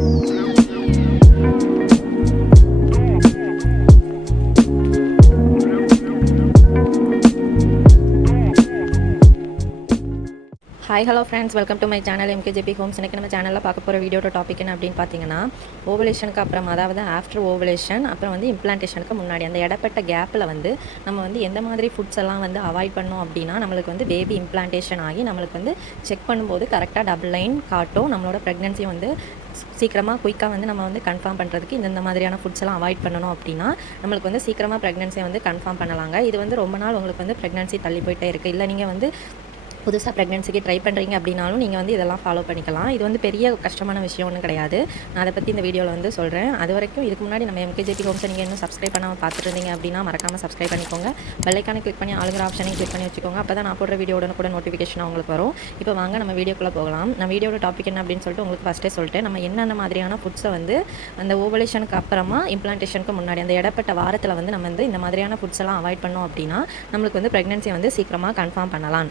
Hi hello friends, welcome to my channel MKJP homes. இன்றைக்கி நம்ம சேனலில் பார்க்க போகிற வீடியோட டாபிக் என்ன அப்படின்னு பார்த்தீங்கன்னா, ஓவலேஷனுக்கு அப்புறம், அதாவது ஆஃப்டர் ஓவலேஷன் அப்புறம் வந்து இம்ப்ளான்டேஷனுக்கு முன்னாடி அந்த இடப்பட்ட கேப்பில் வந்து நம்ம வந்து எந்த மாதிரி ஃபுட்ஸ் எல்லாம் வந்து அவாய்ட் பண்ணோம் அப்படின்னா நம்மளுக்கு வந்து பேபி இம்ப்ளான்டேஷன் ஆகி நம்மளுக்கு வந்து செக் பண்ணும்போது கரெக்டாக டபுள் லைன் காட்டும். நம்மளோட ப்ரெக்னென்சி வந்து சீக்கிரமாக குயிக்காக வந்து நம்ம வந்து கன்ஃபார்ம் பண்ணுறதுக்கு இந்த மாதிரியான ஃபுட்ஸ் எல்லாம் அவாய்ட் பண்ணணும் அப்படின்னா நம்மளுக்கு வந்து சீக்கிரமாக ப்ரெக்னென்சியை வந்து கன்ஃபார்ம் பண்ணலாங்க. இது வந்து ரொம்ப நாள் உங்களுக்கு வந்து ப்ரெக்னென்சி தள்ளி போயிட்டே இருக்குது, இல்லை நீங்கள் வந்து புதுசாக ப்ரெக்னென்சிக்கு ட்ரை பண்ணுறீங்க அப்படின்னாலும் நீங்கள் வந்து இதெல்லாம் ஃபாலோ பண்ணிக்கலாம். இது வந்து பெரிய கஷ்டமான விஷயம் ஒன்றும் கிடையாது. நான் அதை பற்றி இந்த வீடியோவில் வந்து சொல்கிறேன். அது வரைக்கும் இதுக்கு முன்னாடி நம்ம எம்கேஜேபி ஹோம்ஸை நீங்கள் இன்னும் சப்ஸ்கிரைப் பண்ணாமல் பார்த்துட்டு இருந்தீங்க அப்படின்னா மறக்காமல் சப்ஸ்கிரைப் பண்ணிக்கோங்க. பெல்லைக்கான கிளிக் பண்ணி ஆளுங்கிற ஆப்ஷனையும் கிளிக் பண்ணி வச்சுக்கோங்க. அப்போ தான் நான் போடுற வீடியோட கூட நோட்டிஃபிகேஷன் உங்களுக்கு வரும். இப்போ வாங்க நம்ம வீடியோக்குள்ளே போகலாம். நான் வீடியோட டாபிக் என்ன அப்படின்னு சொல்லிட்டு உங்களுக்கு ஃபஸ்ட்டே சொல்லிட்டு நம்ம என்னென்ன மாதிரியான ஃபுட்ஸை வந்து அந்த ஓவலேஷனுக்கு அப்புறமா இம்ப்ளான்டேஷனுக்கு முன்னாடி அந்த இடப்பட்ட வாரத்தில் வந்து நம்ம வந்து இந்த மாதிரியான ஃபுட்ஸ் எல்லாம் அவாய்ட் பண்ணோம் அப்படின்னா நம்மளுக்கு வந்து ப்ரெக்னென்சியை வந்து சீக்கிரமாக கன்ஃபார்ம் பண்ணலாம்.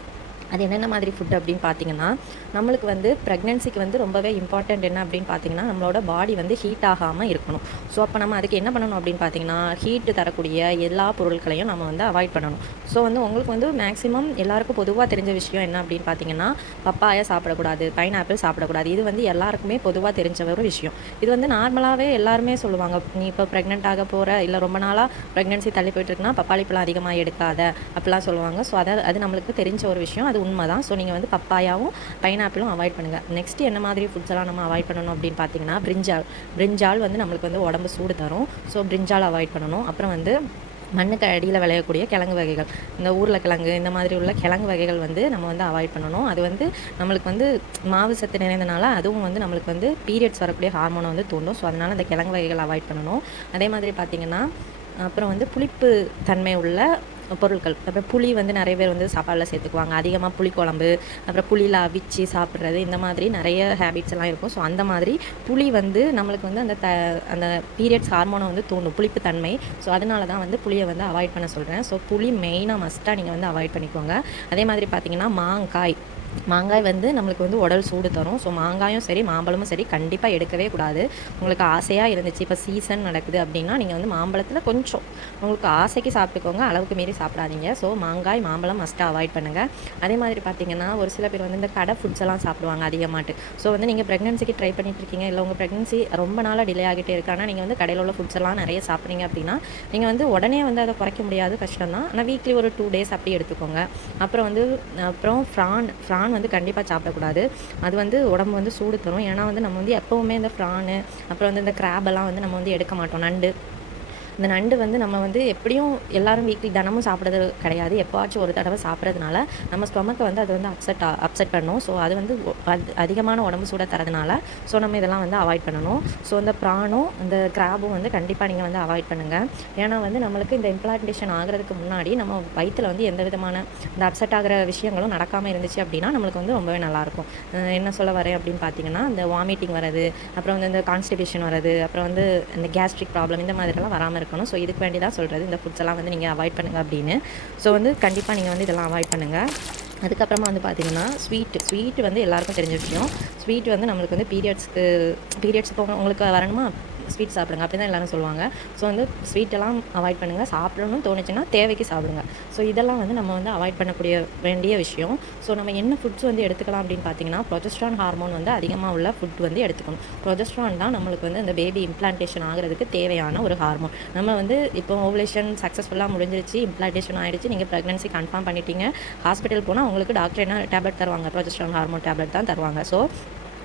அது என்னென்ன மாதிரி ஃபுட் அப்படின்னு பார்த்தீங்கன்னா, நம்மளுக்கு வந்து ப்ரெக்னென்சிக்கு வந்து ரொம்பவே இம்பார்ட்டண்ட் என்ன அப்படின்னு பார்த்தீங்கன்னா, நம்மளோட பாடி வந்து ஹீட் ஆகாமல் இருக்கணும். ஸோ அப்போ நம்ம அதுக்கு என்ன பண்ணணும் அப்படின்னு பார்த்தீங்கன்னா, ஹீட்டு தரக்கூடிய எல்லா பொருட்களையும் நம்ம வந்து அவாய்ட் பண்ணணும். ஸோ வந்து உங்களுக்கு வந்து மேக்ஸிமம் எல்லாருக்கும் பொதுவாக தெரிஞ்ச விஷயம் என்ன அப்படின்னு பார்த்தீங்கன்னா, பப்பாயா சாப்பிடக்கூடாது, பைனாப்பிள் சாப்பிடக்கூடாது. இது வந்து எல்லாருக்குமே பொதுவாக தெரிஞ்ச ஒரு விஷயம். இது வந்து நார்மலாகவே எல்லாருமே சொல்லுவாங்க. நீ இப்போ ப்ரெக்னென்ட் ஆக போகிற, இல்லை ரொம்ப நாளாக ப்ரெக்னென்சி தள்ளி போயிட்டு இருக்குன்னா பப்பாளி பழம் அதிகமாக எடுக்காத அப்படிலாம் சொல்லுவாங்க. ஸோ அது நம்மளுக்கு தெரிஞ்ச ஒரு விஷயம், அது உண்மை தான். ஸோ நீங்கள் வந்து பப்பாயாவும் பைனாப்பிளும் அவாய்ட் பண்ணுங்கள். நெக்ஸ்ட்டு என்ன மாதிரி ஃபுட்ஸ் எல்லாம் நம்ம அவாய்ட் பண்ணணும் அப்படின்னு பார்த்தீங்கன்னா, பிரிஞ்சால் வந்து நம்மளுக்கு வந்து உடம்பு சூடு தரும். ஸோ பிரிஞ்சால் அவாய்ட் பண்ணணும். அப்புறம் வந்து மண்ணுக்கு அடியில் விளையக்கூடிய கிழங்கு வகைகள், இந்த உருளைக்கிழங்கு இந்த மாதிரி உள்ள கிழங்கு வகைகள் வந்து நம்ம வந்து அவாய்ட் பண்ணணும். அது வந்து நம்மளுக்கு வந்து மாவு சத்து நிறைந்தனால அதுவும் வந்து நம்மளுக்கு வந்து பீரியட்ஸ் வரக்கூடிய ஹார்மோனை வந்து தூண்டும். ஸோ அதனால் அந்த கிழங்கு வகைகள் அவாய்ட் பண்ணணும். அதே மாதிரி பார்த்திங்கன்னா அப்புறம் வந்து புளிப்பு தன்மை உள்ள பொருட்கள், அப்புறம் புளி வந்து நிறைய பேர் வந்து சாப்பாடில் சேர்த்துக்குவாங்க. அதிகமாக புளிக்குழம்பு, அப்புறம் புளியில் அவிச்சு சாப்பிட்றது, இந்த மாதிரி நிறைய ஹேபிட்ஸ் எல்லாம் இருக்கும். ஸோ அந்த மாதிரி புளி வந்து நம்மளுக்கு வந்து அந்த பீரியட்ஸ் ஹார்மோனை வந்து தூண்டும், புளிப்பு தன்மை. ஸோ அதனால தான் வந்து புளியை வந்து அவாய்ட் பண்ண சொல்கிறேன். ஸோ புளி மெயினாக மஸ்ட்டாக நீங்கள் வந்து அவாய்ட் பண்ணிக்கோங்க. அதே மாதிரி பார்த்திங்கன்னா மாங்காய் வந்து நம்மளுக்கு வந்து உடல் சூடு தரும். ஸோ மாங்காயும் சரி மாம்பழமும் சரி கண்டிப்பாக எடுக்கவே கூடாது. உங்களுக்கு ஆசையாக இருந்துச்சு, இப்போ சீசன் நடக்குது அப்படின்னா நீங்கள் வந்து மாம்பழத்தில் கொஞ்சம் உங்களுக்கு ஆசைக்கு சாப்பிட்டுக்கோங்க, அளவுக்கு மீறி சாப்பிடாதீங்க. ஸோ மாங்காய் மாம்பழம் மஸ்ட்டாக அவாய்ட் பண்ணுங்கள். அதே மாதிரி பார்த்திங்கன்னா ஒரு சில பேர் வந்து இந்த கடை ஃபுட்ஸ் எல்லாம் சாப்பிடுவாங்க அதிகமாட்டு. ஸோ வந்து நீங்கள் ப்ரெக்னென்சிக்கு ட்ரை பண்ணிட்டு இருக்கீங்க, இல்லை உங்கள் ப்ரெக்னென்சி ரொம்ப நாளாக டிலே ஆகிட்டே இருக்கு, ஆனால் நீங்கள் வந்து கடையில் உள்ள ஃபுட்ஸ் எல்லாம் நிறைய சாப்பிட்றீங்க அப்படின்னா நீங்கள் வந்து உடனே வந்து அதை குறைக்க முடியாது, கஷ்டம் தான். ஆனால் வீக்லி ஒரு 2 days அப்படி எடுத்துக்கோங்க. அப்புறம் ஃப்ரான் வந்து கண்டிப்பாக சாப்பிடக்கூடாது. அது வந்து உடம்பு வந்து சூடு தரும். ஏன்னா வந்து நம்ம வந்து எப்போவுமே இந்த ஃப்ரானு அப்புறம் வந்து இந்த கிராபெல்லாம் வந்து நம்ம வந்து எடுக்க மாட்டோம். இந்த நண்டு வந்து நம்ம வந்து எப்படியும் எல்லாரும் வீக்லி தினமும் சாப்பிட்றது கிடையாது, எப்போவாச்சும் ஒரு தடவை சாப்பிட்றதுனால நம்ம ஸ்டொமக்கை வந்து அது வந்து அப்செட் பண்ணும். ஸோ அது வந்து அதிகமான உடம்பு சூட தரதுனால ஸோ நம்ம இதெல்லாம் வந்து அவாய்ட் பண்ணணும். ஸோ இந்த ப்ரானும் இந்த கிராபும் வந்து கண்டிப்பாக நீங்கள் வந்து அவாய்ட் பண்ணுங்கள். ஏன்னா வந்து நம்மளுக்கு இந்த இம்ப்ளான்டேஷன் ஆகிறதுக்கு முன்னாடி நம்ம வயிற்றில் வந்து எந்த விதமான இந்த அப்செட் ஆகிற விஷயங்களும் நடக்காமல் இருந்துச்சு அப்படின்னா நம்மளுக்கு வந்து ரொம்பவே நல்லாயிருக்கும். என்ன சொல்ல வரேன் அப்படின்னு பார்த்தீங்கன்னா, இந்த வாமிட்டிங் வர்றது, அப்புறம் வந்து இந்த கான்ஸ்டிபேஷன் வர்றது, அப்புறம் வந்து இந்த கேஸ்ட்ரிக் ப்ராப்ளம், இந்த மாதிரிலாம் வராமல் இருக்கணும். ஸோ இதுக்கு வேண்டி தான் சொல்கிறது இந்த ஃபுட்ஸ் எல்லாம் வந்து நீங்கள் அவாய்ட் பண்ணுங்கள் அப்படின்னு. ஸோ வந்து கண்டிப்பாக நீங்கள் வந்து இதெல்லாம் அவாய்ட் பண்ணுங்கள். அதுக்கப்புறமா வந்து பார்த்திங்கன்னா ஸ்வீட்டு வந்து எல்லாருக்கும் தெரிஞ்ச விஷயம். ஸ்வீட் வந்து நம்மளுக்கு வந்து பீரியட்ஸ் போக உங்களுக்கு வரணுமா ஸ்வீட் சாப்பிடுங்க அப்படி தான் எல்லோரும் சொல்லுவாங்க. ஸோ வந்து ஸ்வீட்டெல்லாம் அவாய்ட் பண்ணுங்கள். சாப்பிடணும்னு தோணுச்சுன்னா தேவைக்கு சாப்பிடுங்க. ஸோ இதெல்லாம் வந்து நம்ம வந்து அவாய்ட் பண்ணக்கூடிய வேண்டிய விஷயம். ஸோ நம்ம என்ன ஃபுட்ஸ் வந்து எடுத்துக்கலாம் அப்படின்னு பார்த்தீங்கன்னா, ப்ரொஜெஸ்ட்ரான் ஹார்மோன் வந்து அதிகமாக உள்ள ஃபுட் வந்து எடுத்துக்கணும். ப்ரொஜெஸ்ட்ரான் தான் நம்மளுக்கு வந்து இந்த பேபி இம்ப்ளான்டேஷன் ஆகிறதுக்கு தேவையான ஒரு ஹார்மோன். நம்ம வந்து இப்போ ஓவலேஷன் சக்ஸஸ்ஃபுல்லாக முடிஞ்சிருச்சு, இம்ப்ளான்டேஷன் ஆகிடுச்சு, நீங்கள் ப்ரெக்னன்சி கன்ஃபார்ம் பண்ணிட்டீங்க, ஹாஸ்பிட்டல் போனால் உங்களுக்கு டாக்டர் என்ன டேப்லெட் தருவாங்க, ப்ரொஜெஸ்ட்ரான் ஹார்மோன் டேப்லெட் தான் தருவாங்க. ஸோ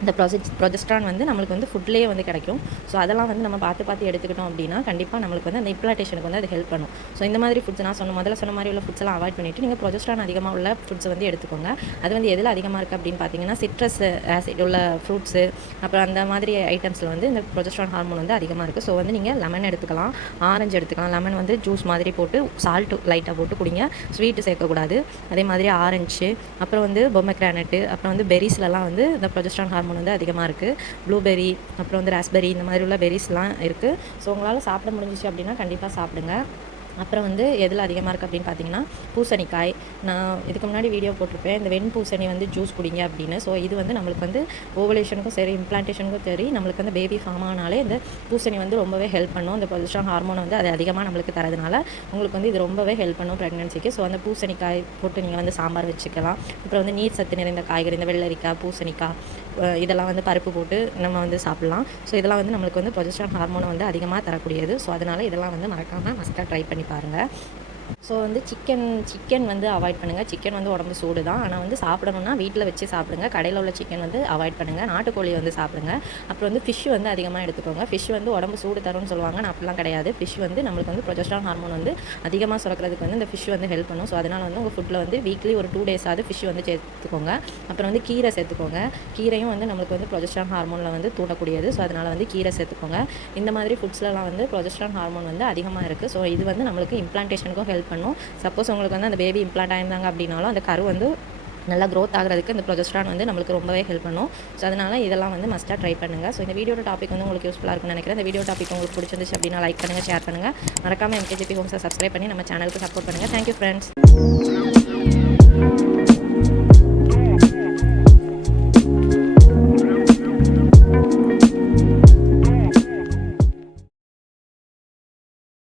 இந்த ப்ரொஜெஸ்ட்ரான் வந்து நம்மளுக்கு வந்து ஃபுட்லேயே வந்து கிடைக்கும். ஸோ அதெல்லாம் வந்து நம்ம பார்த்து எடுத்துக்கிட்டோம் அப்படின்னா கண்டிப்பாக நம்மளுக்கு வந்து அந்த இம்ப்ளான்டேஷனுக்கு வந்து அது ஹெல்ப் பண்ணும். ஸோ இந்த மாதிரி ஃபுட்ஸ் நான் முதல்ல சொன்ன மாதிரி உள்ள ஃபுட்ஸ் எல்லாம் அவாய்ட் பண்ணிவிட்டு நீங்கள் ப்ரொஜெஸ்ட்ரான் அதிகமாக உள்ள ஃபுட்ஸ் வந்து எடுத்துக்கோங்க. அது வந்து எதில் அதிகமாக இருக்குது அப்படின்னு பார்த்தீங்கன்னா, சிட்ரஸ் ஆசிட் உள்ள ஃப்ரூட்ஸு, அப்புறம் அந்த மாதிரி ஐட்டம்ஸில் வந்து இந்த ப்ரொஜெஸ்ட்ரான் ஹார்மோன் வந்து அதிகமாக இருக்குது. ஸோ வந்து நீங்கள் லெமன் எடுத்துக்கலாம், ஆரஞ்சு எடுத்துக்கலாம். லெமன் வந்து ஜூஸ் மாதிரி போட்டு சால்ட்டு லைட்டாக போட்டு குடிங்க, ஸ்வீட்டு சேர்க்கக்கூடாது. அதே மாதிரி ஆரஞ்சு, அப்புறம் வந்து பொமக்ரானட்டு, அப்புறம் வந்து பெரிஸ்லலாம் வந்து இந்த ப்ரொஜெஸ்ட்ரான் ஹார்மோன் வந்து அதிகமாக இருக்குது. ப்ளூபெரி, அப்புறம் வந்து ராஸ்பெரி, இந்த மாதிரி உள்ள பெரிஸ்லாம் இருக்குது. ஸோ உங்களால் சாப்பிட முடிஞ்சிச்சு அப்படின்னா கண்டிப்பாக சாப்பிடுங்க. அப்புறம் வந்து எதில் அதிகமாக இருக்குது அப்படின்னு பார்த்தீங்கன்னா பூசணிக்காய். நான் இதுக்கு முன்னாடி வீடியோ போட்டிருப்பேன், இந்த வெண்பூசணி வந்து ஜூஸ் குடிங்க அப்படின்னு. ஸோ இது வந்து நம்மளுக்கு வந்து ஓவலேஷனுக்கும் சரி, இம்ப்ளான்டேஷனுக்கும் சரி, நம்மளுக்கு வந்து பேபி ஃபார்ம் ஆனாலே இந்த பூசணி வந்து ரொம்பவே ஹெல்ப் பண்ணும். இந்த ப்ரொஜெஸ்டரான் ஹார்மோன் வந்து அது அதிகமாக நம்மளுக்கு தரதுனால உங்களுக்கு வந்து இது ரொம்பவே ஹெல்ப் பண்ணும் ப்ரெக்னன்சிக்கு. ஸோ அந்த பூசணிக்காய் போட்டு நீங்கள் வந்து சாம்பார் வச்சுக்கலாம். அப்புறம் வந்து நீர் சத்து நிறைந்த காய்கறி, இந்த வெள்ளரிக்காய், பூசணிக்காய், இதெல்லாம் வந்து பருப்பு போட்டு நம்ம வந்து சாப்பிட்லாம். ஸோ இதெல்லாம் வந்து நம்மளுக்கு வந்து ப்ரொஜெஸ்டரான் ஹார்மோனை வந்து அதிகமாக தரக்கூடியது. ஸோ அதனால் இதெல்லாம் வந்து மறக்காமல் மஸ்ட்டாக ட்ரை பண்ணி பாருங்கள். ஸோ வந்து சிக்கன் வந்து அவாய்ட் பண்ணுங்கள். சிக்கன் வந்து உடம்பு சூடு தான். ஆனால் வந்து சாப்பிடணுன்னா வீட்டில் வச்சு சாப்பிடுங்க. கடையில் உள்ள சிக்கன் வந்து அவாய்ட் பண்ணுங்கள். நாட்டுக்கோழி வந்து சாப்பிடுங்க. அப்புறம் வந்து ஃபிஷ் வந்து அதிகமாக எடுத்துக்கோங்க. ஃபிஷ் வந்து உடம்பு சூடு தரும்னு சொல்லுவாங்க. நான் அப்படிலாம் கிடையாது. ஃபிஷ் வந்து நம்மளுக்கு வந்து ப்ரொஜெஸ்டரான் ஹார்மோன் வந்து அதிகமாக சுரக்கிறதுக்கு வந்து இந்த ஃபிஷ் வந்து ஹெல்ப் பண்ணும். ஸோ அதனால் வந்து உங்கள் ஃபுட்டில் வந்து வீக்லி ஒரு 2 days ஆகுது ஃபிஷ் வந்து சேர்த்துக்கோங்க. அப்புறம் வந்து கீரை சேர்த்துக்கோங்க. கீரையும் வந்து நம்மளுக்கு வந்து ப்ரொஜெஸ்டரான் ஹார்மோனில் வந்து தூண்டக்கூடியது. ஸோ அதனால் வந்து கீரை சேர்த்துக்கோங்க. இந்த மாதிரி ஃபுட்ஸ்லாம் வந்து ப்ரொஜெஸ்டரான் ஹார்மோன் வந்து அதிகமாக இருக்குது. ஸோ இது வந்து நம்மளுக்கு இம்ப்ளான்டேஷனுக்கும் ஹெல்ப் பண்ணும். சப்போஸ் உங்களுக்கு வந்து அந்த பேபி இம்ப்ளான்ட் ஆயிருந்தாங்க அப்படின்னாலும் அந்த கரு வந்து நல்லா க்ரோத் ஆகிறதுக்கு இந்த ப்ரொஜெஸ்டரான் வந்து நம்மளுக்கு ரொம்பவே ஹெல்ப் பண்ணும். ஸோ அதனால் இதெல்லாம் வந்து மஸ்ட்டாக ட்ரை பண்ணுங்கள். ஸோ இந்த வீடியோட டாபிக் வந்து உங்களுக்கு யூஸ்ஃபுல்லாக இருக்கும்னு நினைக்கிறேன். இந்த வீடியோ டாபிக் உங்களுக்கு பிடிச்சிருந்துச்சு அப்படின்னா லைக் பண்ணுங்கள், ஷேர் பண்ணுங்கள். மறக்காமல் MKJP ஹோம்ஸை சப்ஸ்கிரைப் பண்ணி நம்ம சேனலுக்கு சப்போர்ட் பண்ணுங்கள். Thank you friends.